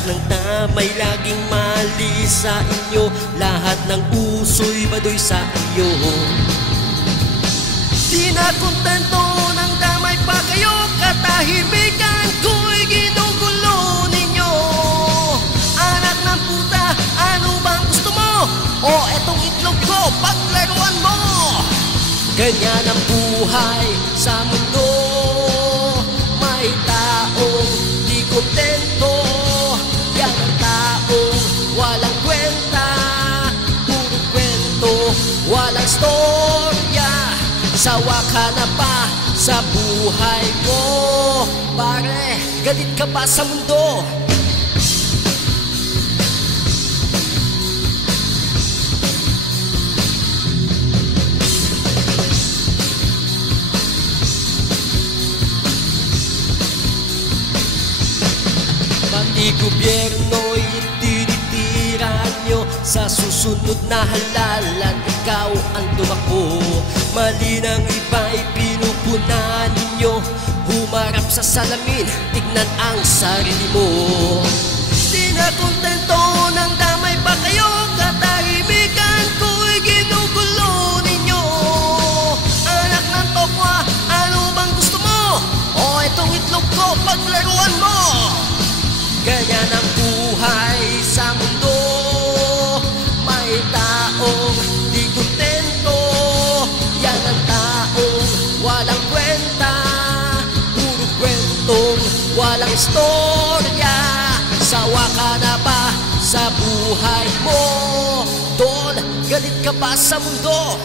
Lahat ng tamay laging mali sa inyo, lahat ng uso'y baduy sa iyo. Di na kontento ng damay pa kayo, katahimikan ko'y ginugulo ninyo. Anak ng puta, ano bang gusto mo? O etong itlog ko, paglaruan mo. Ganyan ang buhay sa mundo, may taong di kontento. Yan ang taong walang kwenta, puro kwento, walang storya. Sawa ka na pa sa buhay mo, pare, galit ka ba sa mundo? Pati gobyerno'y tinitira nyo, sa susunod na halalan ikaw ang tumakbo. Mali ng iba'y pinupunan ninyo, humarap sa salamin, tignan ang sarili mo. Di na kontento ng damay pa kayo, katahimikan ko'y ginugulo ninyo. Anak ng tokwa, ano bang gusto mo? O etong itlog ko, paglaruan mo. Ganyan ang buhay sa mundo, may taong di kontento. Yan ang taong walang kwenta, puro kwentong walang istorya. Sawa ka na ba sa buhay mo? Tol, galit ka ba sa mundo?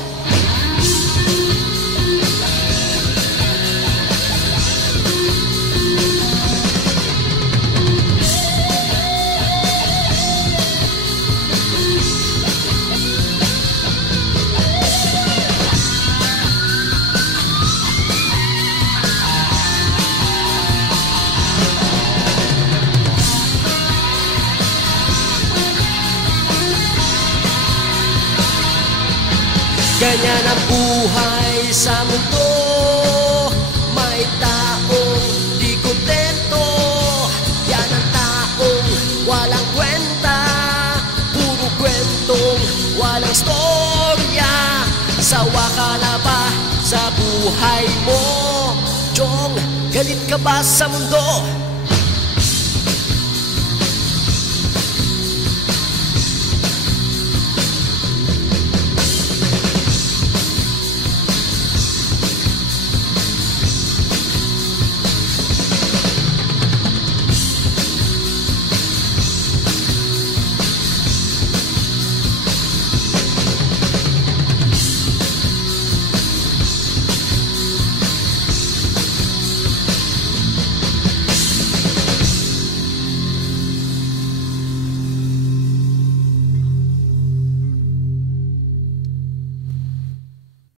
Ganyan ang buhay sa mundo, may taong di kontento. Yan ang taong walang kwenta, puro kwentong walang storya. Sawa ka na ba sa buhay mo? Chong, galit ka ba sa mundo?